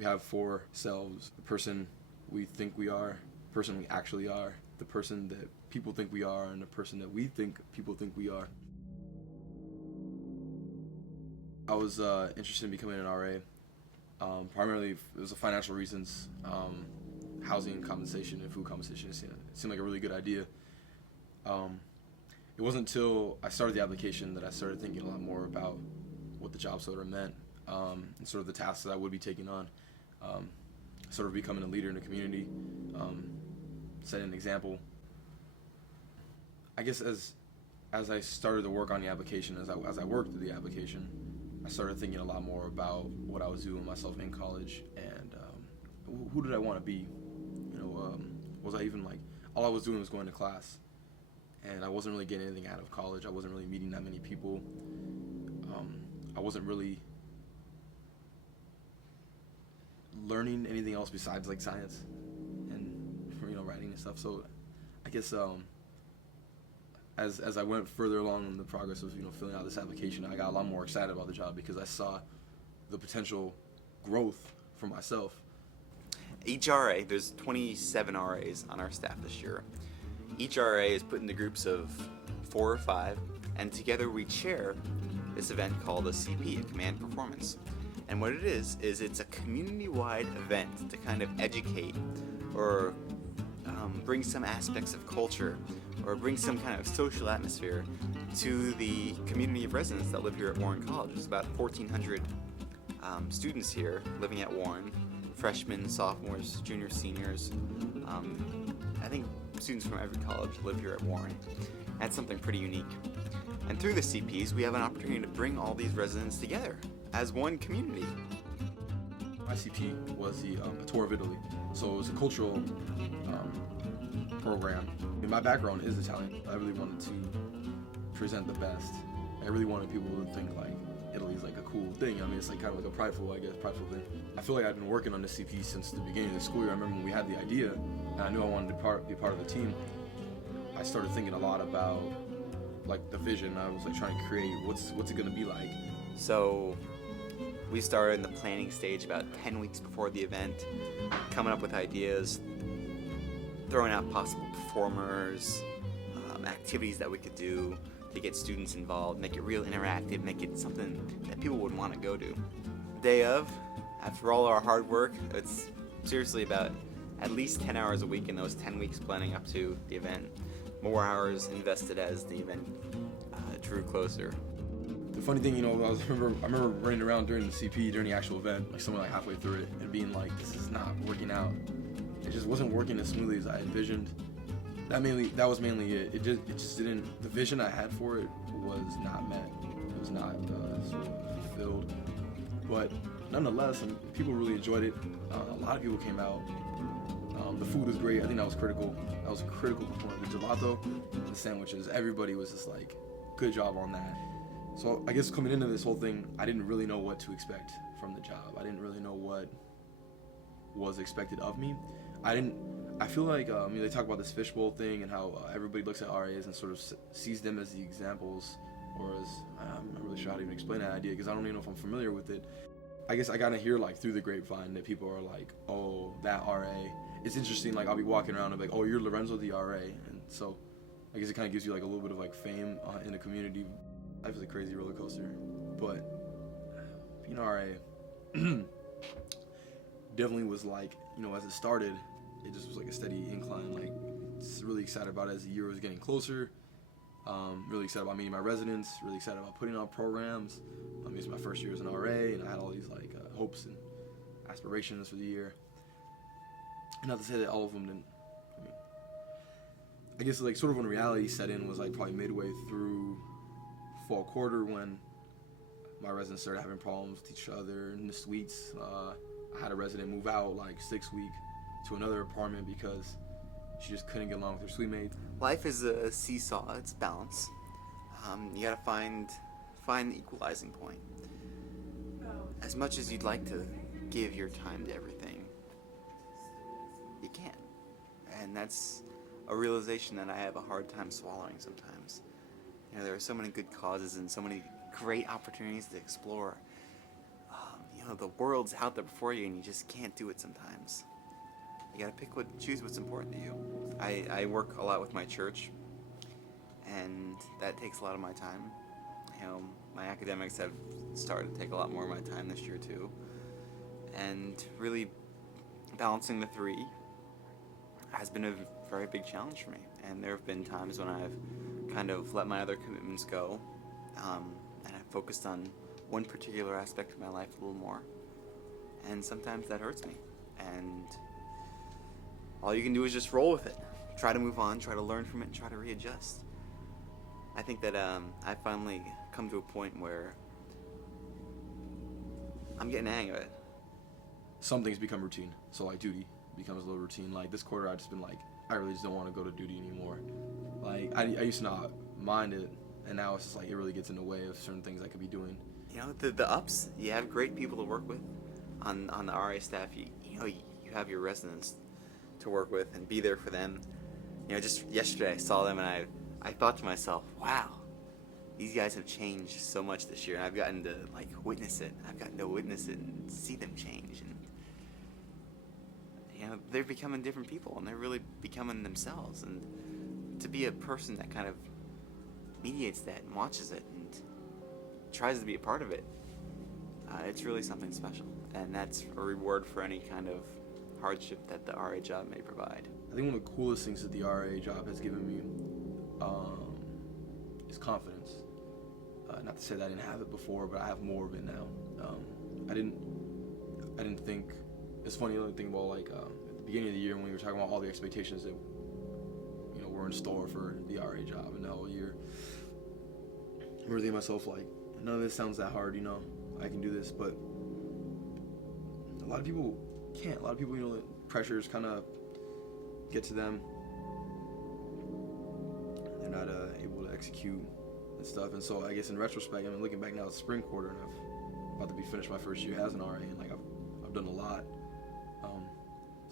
We have four selves: the person we think we are, the person we actually are, the person that people think we are, and the person that we think people think we are. I was interested in becoming an RA. Primarily, it was for financial reasons. Housing compensation and food compensation seemed like a really good idea. It wasn't until I started the application that I started thinking a lot more about what the job sort of meant, and sort of the tasks that I would be taking on. Sort of becoming a leader in the community, setting an example. I guess as I started to work on the application, as I worked through the application, I started thinking a lot more about what I was doing myself in college, and who did I want to be? Was I even all I was doing was going to class, and I wasn't really getting anything out of college. I wasn't really meeting that many people. I wasn't really learning anything else besides science and writing and stuff. So I guess as I went further along in the progress of filling out this application, I got a lot more excited about the job because I saw the potential growth for myself. Each RA, there's 27 RAs on our staff this year. Each RA is put into groups of 4 or 5, and together we chair this event called a CP, a Command Performance. And what it is it's a community-wide event to kind of educate or bring some aspects of culture or bring some kind of social atmosphere to the community of residents that live here at Warren College. There's about 1,400 students here living at Warren, freshmen, sophomores, juniors, seniors. I think students from every college live here at Warren. That's something pretty unique. And through the CPs, we have an opportunity to bring all these residents together as one community. My CP was a tour of Italy, so it was a cultural program. My background is Italian. I really wanted to present the best. I really wanted people to think Italy's a cool thing. I mean, it's kind of a prideful thing. I feel like I've been working on this CP since the beginning of the school year. I remember when we had the idea, and I knew I wanted to be part of the team. I started thinking a lot about the vision. I was trying to create what's it gonna be like. So we started in the planning stage about 10 weeks before the event, coming up with ideas, throwing out possible performers, activities that we could do to get students involved, make it real interactive, make it something that people would want to go to. Day of, after all our hard work, it's seriously about at least 10 hours a week in those 10 weeks planning up to the event. More hours invested as the event drew closer. The funny thing, I remember running around during the CP, during the actual event, somewhere halfway through it, and being this is not working out. It just wasn't working as smoothly as I envisioned. That was mainly it. It just didn't. The vision I had for it was not met. It was not sort of fulfilled. But nonetheless, people really enjoyed it. A lot of people came out. The food was great. I think that was critical. That was a critical component. The gelato, the sandwiches. Everybody was just good job on that. So I guess coming into this whole thing, I didn't really know what to expect from the job. I didn't really know what was expected of me. I feel they talk about this fishbowl thing and how everybody looks at RAs and sort of sees them as the examples, or as, I'm not really sure how to even explain that idea because I don't even know if I'm familiar with it. I guess I gotta hear through the grapevine that people are oh, that RA. It's interesting, I'll be walking around and oh, you're Lorenzo the RA, and so I guess it kind of gives you a little bit of fame in the community. Life is a crazy roller coaster, but being RA definitely was as it started, it just was a steady incline. Just really excited about it as the year was getting closer. Really excited about meeting my residents. Really excited about putting on programs. It was my first year as an RA, and I had all these hopes and aspirations for the year. Not to say that all of them didn't. I guess sort of when reality set in was probably midway through fall quarter when my residents started having problems with each other in the suites. I had a resident move out 6 weeks to another apartment because she just couldn't get along with her suite mate. Life is a seesaw, it's balance. You gotta find the equalizing point. As much as you'd like to give your time to everything, you can't. And that's a realization that I have a hard time swallowing sometimes. There are so many good causes and so many great opportunities to explore. the world's out there before you, and you just can't do it sometimes. You gotta choose what's important to you. I work a lot with my church, and that takes a lot of my time. My academics have started to take a lot more of my time this year too, and really balancing the three has been a very big challenge for me. And there have been times when I've kind of let my other commitments go, and I've focused on one particular aspect of my life a little more, and sometimes that hurts me. And all you can do is just roll with it. Try to move on, try to learn from it, and try to readjust. I think that I finally come to a point where I'm getting the hang of it. Some things become routine. So like duty becomes a little routine. Like this quarter, I've just been like, I really just don't want to go to duty anymore. Like I used to not mind it, and now it's just like it really gets in the way of certain things I could be doing. The ups. You have great people to work with on the RA staff. You have your residents to work with and be there for them. Just yesterday I saw them and I thought to myself, wow, these guys have changed so much this year, and I've gotten to witness it. I've gotten to witness it and see them change, and they're becoming different people, and they're really becoming themselves. And to be a person that kind of mediates that and watches it and tries to be a part of it, it's really something special, and that's a reward for any kind of hardship that the RA job may provide. I think one of the coolest things that the RA job has given me is confidence. Not to say that I didn't have it before, but I have more of it now. I didn't think. It's funny to think about at the beginning of the year when we were talking about all the expectations that were in store for the RA job, and the whole year. I remember thinking to myself none of this sounds that hard. I can do this, but a lot of people can't. A lot of people, the pressures kind of get to them. They're not able to execute and stuff. And so I guess in retrospect, looking back now, it's spring quarter, and I'm about to be finished my first year as an RA, and I've done a lot.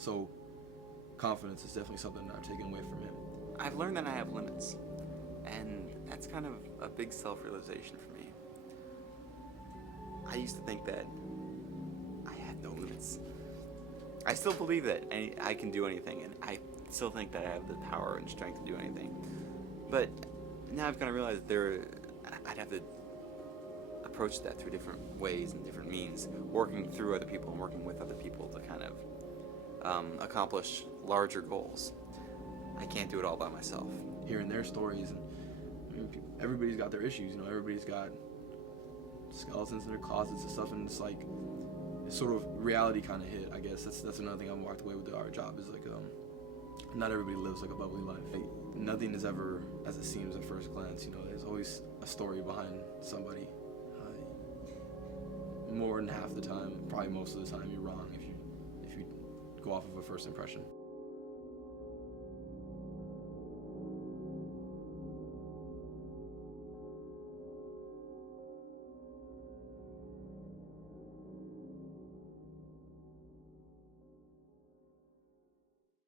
So confidence is definitely something that I've taken away from him. I've learned that I have limits, and that's kind of a big self-realization for me. I used to think that I had no limits. I still believe that I can do anything, and I still think that I have the power and strength to do anything. But now I've kind of realized I'd have to approach that through different ways and different means, working through other people and working with other people to kind of accomplish larger goals. I can't do it all by myself. Hearing their stories, and everybody's got their issues. Everybody's got skeletons in their closets and stuff, and it's sort of reality kind of hit. I guess that's another thing I've walked away with the art job is not everybody lives a bubbly life. Nothing is ever as it seems at first glance. There's always a story behind somebody. More than half the time, probably most of the time, you're wrong if you go off of a first impression.